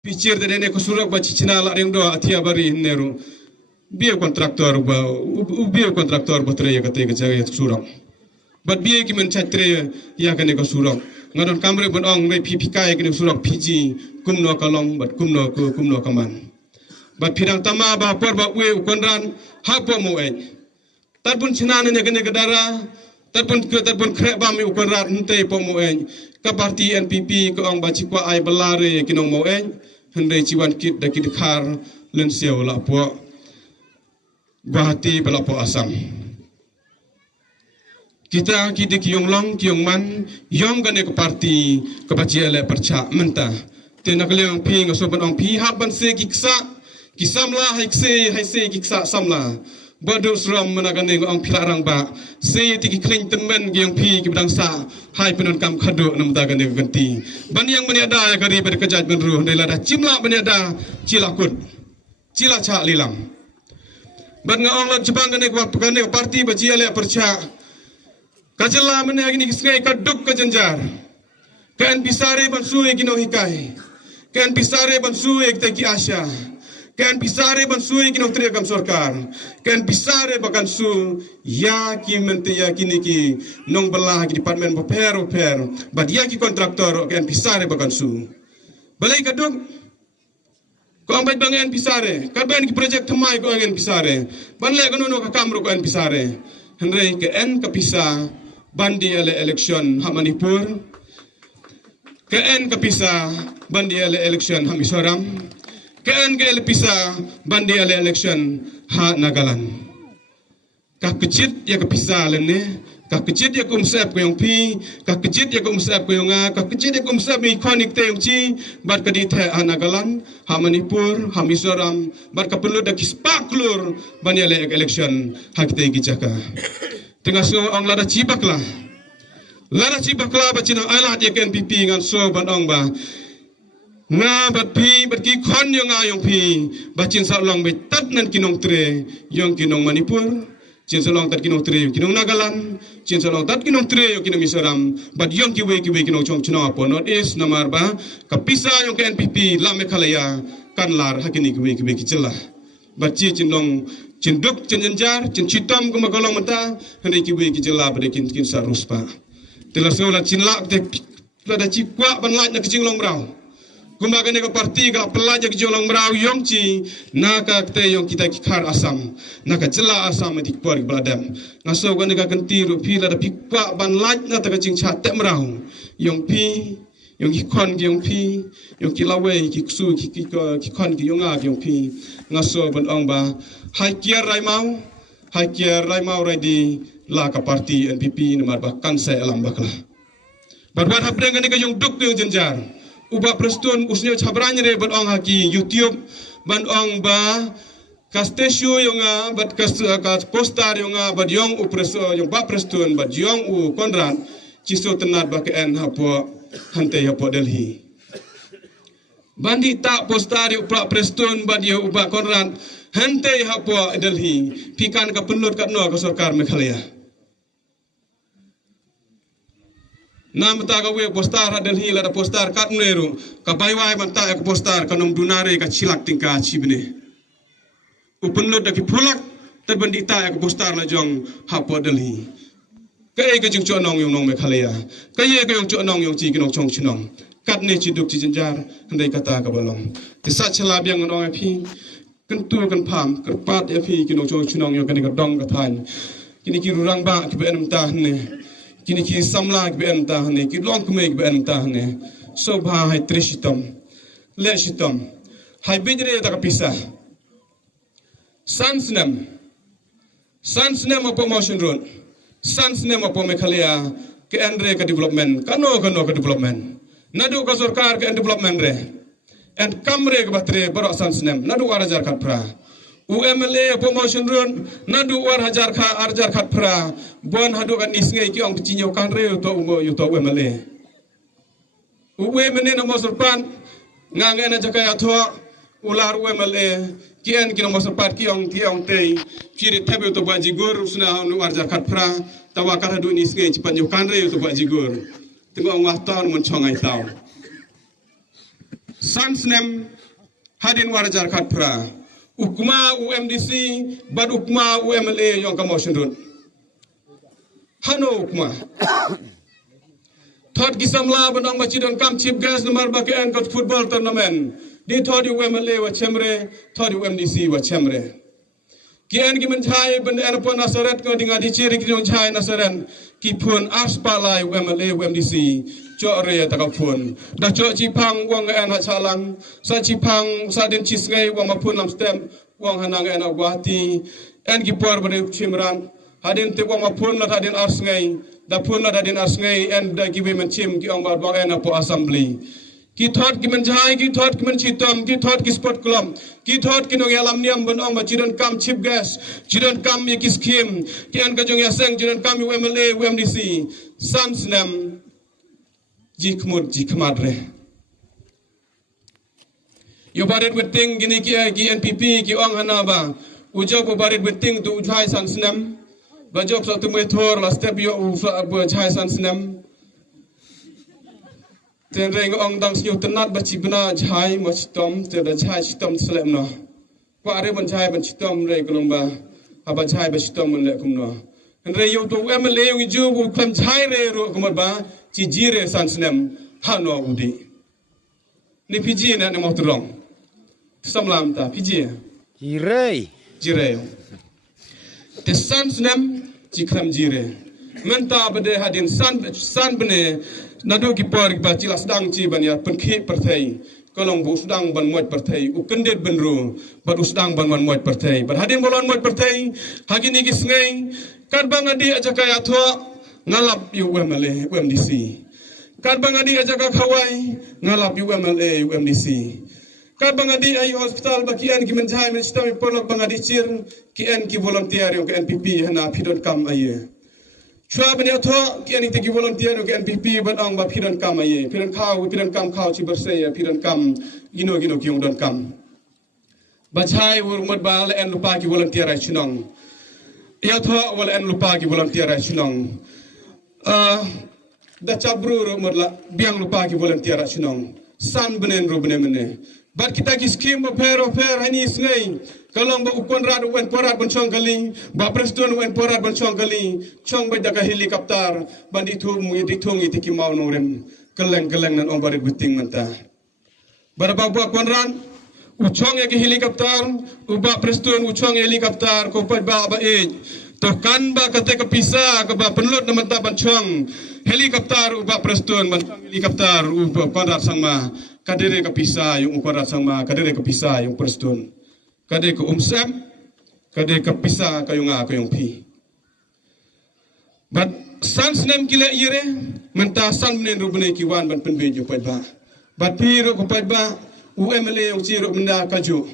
Pikir dari ini kusurak baca Cina lah yang doa tiap hari neru biar kontraktor betul ya kata kerja kusurak. But biar kita mencari ya kan kusurak. Ngadon kamera benong mai pipikai kini kusurak piji kumno kalong but kumno kaman. But pidang tama bah por bah ue ukondran hapo muai. Tarbun Cina ni kene kedara tarbun krek bami ukondran hente po muai. Kaparti NPP ke orang baci kuat ai belare kinong muai. Hendai ciwan kit dah kit kar lensiau lapo bahati belapo asam. Kita kiong long kiong man yom gane ke parti ke baci elek percak mentah. Tena kaliang pi ngasopan ong pi haban se kiksa kisamla hai se kiksa samla. Badu suram menagane ong pilarang ba se tiki kling temen giang pi ki bangsa hai penon kam khadu nam tagane ganti ban yang meniada ya kari ber kejaj benru ndai lada cimla meniada cilakut cila cha lilang ban nga ong lan jepang gane parti baji ale percha kajela mene agini kisngai kaduk kajanjar kan pisare ban suwe gino hikai kan pisare ban suwe ki asya kan pisare ban suwe kino tri kam sarkar kan pisare bakan su ya ki mente ya kini ki nong belah ki department per bad ya ki kontraktor kan pisare bakan su balai kadung ko ambaj bangen pisare ka ben ki project thamai ko ngen pisare ban le kono ka kamro ko en pisare henre ke en ka pisa bandi ele election ha Manipur ke en ka pisa bandi ele election ha Mizoram Ken ke pisa bandi ale election ha Nagaland. Kak kecit ya ke pisa lene, kak kecit ya kumsep ko yung pi, kak kecit ya kumsep ko yung kak kecit ya kumsep mi ikonik te yung chi, bat ka dite ha Nagaland, ha Manipur, ha Mizoram, bat ka perlu da kispaklur bandi ale election ha kita gijaka. Tengah so ang lada cibak lah. Lada cibak lah ba cina ailat ya ke NPP ngan so ban ong ba. Nga bat ki kon yung ayong pi bacin sa long be tat nan kinong tre yung kinong Manipur cin sa long tat kinong tre yung kinong Nagaland cin sa long tat kinong tre yung kinong Mizoram but yung kiwe kinong chong chino apo not is namar ba kapisa yung ke NPP la mekalaya kanlar hakini kiwe kicelah but cin long cin duk cin jenjar cin citom kumagolong mata hendak kiwe kicelah pada kin sa ruspa telasau la cin lak te lada cikwa ban laj na kicing long brau kumbaga nega parti ga pelajar jolang merau yong ci naka kte yong kita kikar asam naka jela asam di por bladam ngaso ga nega ganti ru pi la da pikwa ban laj na ta cing chat te merau yong pi yong ikon yong pi yong kilawe kiksu kikon ki yong ag yong pi ngaso ban ong ba hai kiar rai mau rai di la ka parti NPP nomor ba kan sai alam bakla barbar hapre ga nega yong duk yong jenjar ubah prestun usnya cabranya re ban ong haki YouTube ban ong ba kastesio yonga bat kas postar yonga bat yong upreso yong ba prestun bat yong u konran ciso tenat ba ke en hapo hante hapo Delhi bandi tak postar yu pra prestun bat yu ba konran hante hapo Delhi pikan ka pelut kat no ka sarkar Meghalaya Nam taga we postar Delhi la da postar kat neru ka baywai manta ek postar kanong dunare ka cilak tingka cibne upenlo da ki pulak terbandita ek postar la jong hapo Delhi ka e ka jing chonong yong nong Meghalaya ka ye ka yong chonong yong chi kinong chong chinong kat ne chiduk chi jenjar handai kata ka balong ti sa chela biang nong e phi kan tu kan pham ka pat e phi kinong chong chinong yong kan ka dong ka than kini ki rurang ba ki ben ta ne kini ki samla ki ben ta ne ki long kume ki ben ta ne so bha hai trishitam le shitam hai bidre ta kapisa sansnem promotion road sansnem apo Meghalaya ke andre ka development kano ka development nadu ka sarkar ke development re and kamre ka batre baro sansnem nadu arajar kat pra UMLA promotion run nadu war arjar khat pra bon hadu kan isngai ki ong pichinyo kan re to UMLA mene na mosorpan nganga na jakaya tho ular UMLA kian ki na mosorpat ki ong te kiri tabe to baji gor usna nu arjar khat pra tawa kar hadu ni isngai chipanyo kan re to baji gor tingo ngah ton mon chongai taw Sansnem hadin warajar khat pra ukma UMDC bad ukma UMLA yang kamotion run hano ukma thot gisamla bandang bachidon kam chip gas nomor bakian kat football tournament di thot UMLA wa chemre thot UMDC wa chemre kian gimen chai ben erpon nasaret ko dinga di ciri ki chai nasaran ki phun aspalai UMLA UMDC cho re ta ka phun da cho chi phang wang an ha chalang sa chi phang sa den chi sngai wang ma phun lam stem wang hanang an agwati en ki por bade chimran hadin te wang ma phun la hadin ars ngai da phun la hadin ars ngai en da ki men chim ki ong ba wang an po assembly ki thot ki men jai ki thot ki men chitom ki thot ki sport club ki thot ki nong yalam niam bon ong ma chidon kam chip gas chidon kam ye ki scheme ki an ka jong ya seng chidon kam UMLA UMDC Sansnem jikmud jikmadre yo baret weting gini ki NPP ki ong hanaba ujo ko baret weting tu ujai Sansnem bajok sa tu methor la step yo ujai Sansnem ten reng ong dang sio tenat ba chibna jai ma chitom te da jai chitom slem no kwa re ban jai ban chitom re kolong ba aba jai ba chitom le kum no re yo to MLA yung ju bu klam jai re ro kum ba chi jire Sansnem hano udi ni piji na mo trong samlam ta piji jire te Sansnem chi kram jire menta bade hadin san bene nadu ki por ki bachi lasdang chi ban ya penkhi parthai kolong bu sudang ban moit parthai u kendet ban ru ban usdang ban man moit parthai ban hadin bolon moit parthai hagini ki sngai kan bangadi ajaka ya tho ngalap UMLA UMDC kan bangadi ajaka khawai ngalap UMLA UMDC kan bangadi ai hospital bakian ki menjai men sistem polok bangadi chir ki en ki volunteer yo ki NPP hana phidon kam aye chua bani atho ki ani teki volunteer yo ki NPP ban ong ba phidon kam aye phidon kam khaw chi bersaya phidon kam gino ki ong don kam bachai ur mot ba le en lupa ki volunteer ai chinong ya tho wala en lupa ki volunteer ai chinong da chabru ro modla biang lupa ki volunteer ai chinong san benen ro benen bat kita ki scheme fair hani sngai kalong ba ukon rad wen porat ban chong kali ba preston wen porat ban chong kali chong ba daga helikopter bandi thu mu di thungi tiki mau no rem keleng nan ong barit guting manta baraba ba kon ran uchong ye ki helikopter uba preston uchong helikopter ko pa ba e to kan ba kate ka pisa ka ba penlut na manta ban chong helikopter uba preston ban helikopter uba kon rat sangma kadere ka pisa yung kon rat sangma kadere ka pisa yung preston kade ko umsem kade ka pisa kayong kayong pi but Sansnem kila ire menta sanne rubne ki wan ban penbe jo pa but piro ko pa ba UMLA yung chiro menda kaju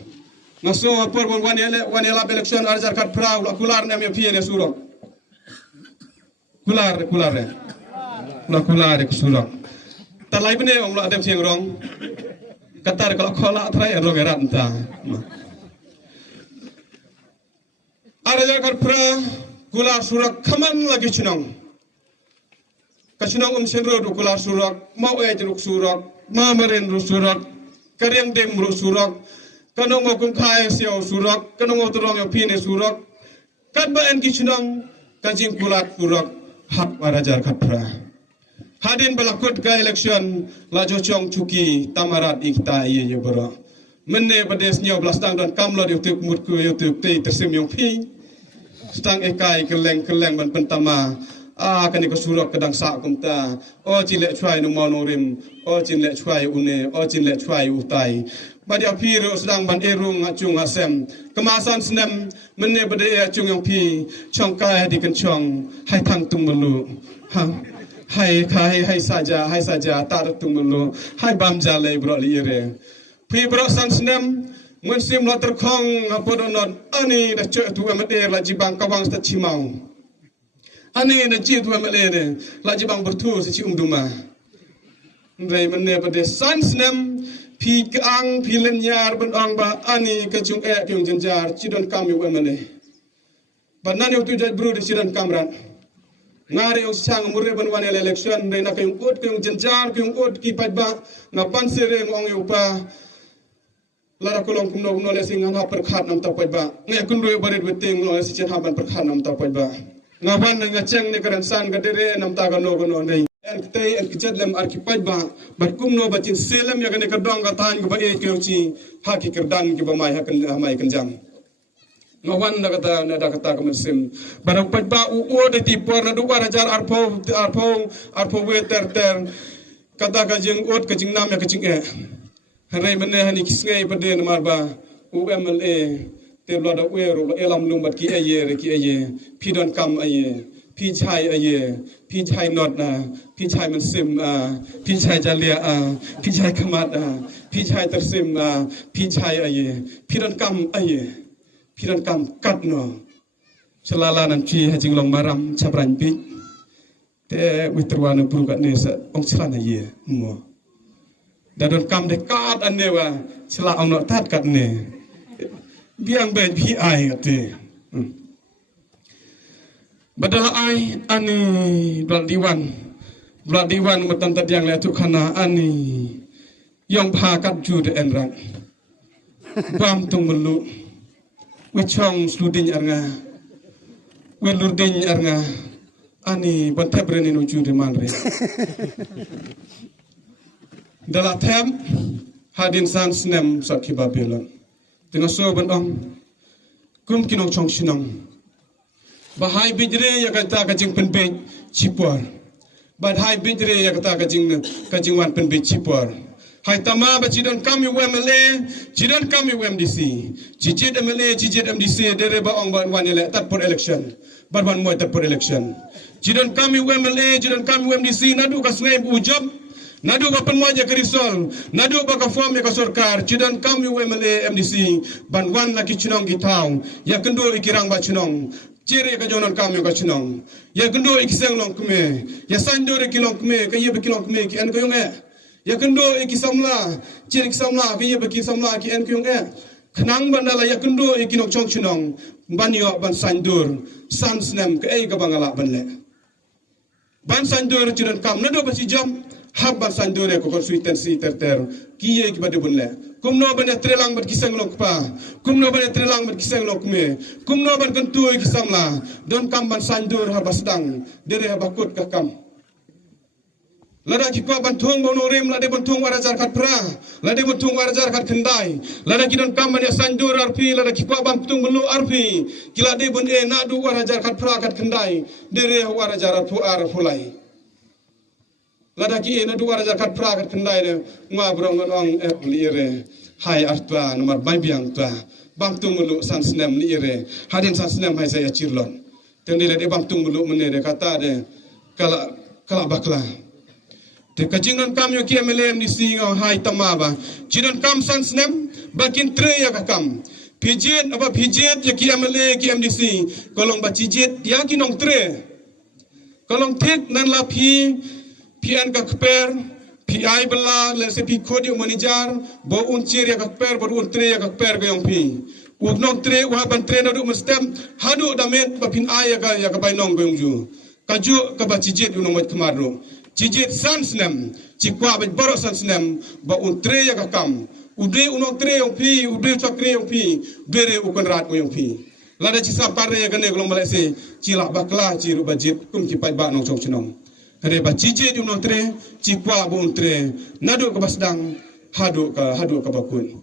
maso por bon wan ela election arjar kat pra kular nem pi ne surok kular ko surok talai bene om la dem siang rong katar kalau khola thrai rong erat ta arjar kat pra kular surak kaman lagi cunong kacunong senro do kular surak mau ejruk surak ma maren ru surak karyang dem ru surak kanong mo kung khai siaw surak kanong mo turong yo pine surak kat ba en kicunong kajing kulat surak hak arajar kat pra hadin balakut ka election la jo chong chuki tamarat ikta ye ye boro menne bades nyo blastang dan kamlo yo tuk mut ku yo tuk te tersim yo pi stang ekai keleng ban pentama kani ko surok kadang sa kumta o chile chwai no mau no rim o chile chwai une o chile chwai utai badia piro sedang ban erung achung asem kemasan senem menne bade achung yang pi chongkai di kencong hai thang tung melu ha hai saja tar tung melu hai bam jale bro liere pi bro san senem Mensim la terkong apodonot ani da che tu amade la jibang kawang sta chimau ani da ji tu amade la jibang bertu si umduma ndai menne pade Sansnem pi kang pi lenyar ben ong ba ani ka chung e kyung jenjar chidon kam yu amane banan yu tu jaj bru de chidon kamran ngare yung sang mure ban wan election re na kayong ut kayong jenjar kayong ut ki padba na pansere ngong yu pa lara kolong kumno no le sing ha perkhat nam ta padba nge kundu barit weting no si chen ha ban perkhat nam ta padba ngaban nga cheng ne karan san ga dere nam ta ga no nei en tay en kichat lem arkipad ba kum no ba chin selam ya ne ka dong ga tan ga ba e ke chi ha ki kerdan ki ba mai ha kan mai kan jam ngawan na kata na da kata ka mesim barang pad ba u de ti por na du bara jar arpo we ter kata ka jing ut ka jing nam ya ka jing e hare mene hani kisngai pade na mar ba u mla te bla da we ro elam lum bat ki aye pidon kam aye พี่ชายพี่ชายนอดพี่ชายมันซิมพี่ชายจาเลียพี่ชายขมัดพี่ชายตะซิมพี่ชายพี่ดันกำพี่ดันกำกัดเนาะฉลาลานันพี่ให้จึงลงมารำชับรันปิแต่วิตรวานุปรุกัดเนี่ยสองฉลาดมัวแต่ดันกำได้กัดอันเนี่ยว่าฉลาเอาเนาะทัดกัดเนี่ยเบี้ยงเบ็ดพี่ไอกัดเนี่ยBadal ai ani Bladiwan matan tadiang le tu khana ani yong pha kat ju de enran bam tung melu we chong sluding arnga we lurding arnga ani ban thebre ni nu ju de manre dala them hadin san snem sakhi babelon tino so ban ong kum kinong chong sinong bahai bijre ya kata kajing penben cipor bahai bijre ya kata kajing wan penben cipor hai tama ba cidon kami wemle cidon kami wmdc cicit mle cicit mdc dere ba ong ban wan ele tat por election barban moy tat por election cidon kami wmle cidon kami wmdc nadu ka sngai ujab nadu ka penmoy je krisol nadu ba ka form ka sarkar cidon kami wmle mdc ban wan la ki chinong gitaw ya kendo ikirang ba chinong Ciri ka jonon kami ka chinong ya kendo ikiseng long kume ya sandore kilong kume ka yebe kilong kume ki en ko yonge ya kendo ikisamla ciri kisamla ka yebe kisamla ki en ko yonge khnang bandala ya kendo ikinok chong chinong banyo ban sandur sansnem ka ei ka bangala banle ban sandur chiran kam nado ba si jam hab ban sandore ko suiten si ter ki ye ki bade bunle kumno ban trelang bat kisang lok pa kumno ban trelang bat kisang lok me kumno ban kan tu ki samla don kam ban sandur ha basdang dere ha bakut ka kam lada ki ko ban thong bono rem lade ban thong warajar khat pra lade ban thong warajar khat khandai lada ki don kam ban ya sandur arpi lada ki ko ban tung bulu arpi ki lade bun e na du warajar khat pra khat khandai dere ha warajar arpu arfulai lada ki na duara zakat pragat kendai de ngwa brong ngong liire hai artwa nomor bai biang twa bang tumulu sansnem liire hadin sansnem hai saya cirlon tende de bang tumulu mene de kata de kala bakla te kajingan kam yo kiemelem ni singo hai tamaba jinan kam sansnem bakin tre ya kam pijet apa pijet ya kiamele kiamdc kolong ba cijet ya kinong tre kolong tek nan la pian ka kper pi ai bela le se pi kodi manager bo un chir ya ka kper bo un tre ya ka kper ga yong pi u nong tre wa ban tre na du mestem hadu damet ba pin ai ya ka bai nong gong ju ka ju ka ba chijet u nong mat khamaro chijet sansnem chikwa ba boro sansnem ba un tre ya ka kam u de u nong tre yong pi u de chakre yong pi dere u kon rat yong pi lada chi sa parre ya gane glong mala se chila bakla chi ru ba jip kum ki pai ba nong chok chinong Hare ba cije di unong tre, cikwa bu untre, nadu ke basdang, hadu ke bakun.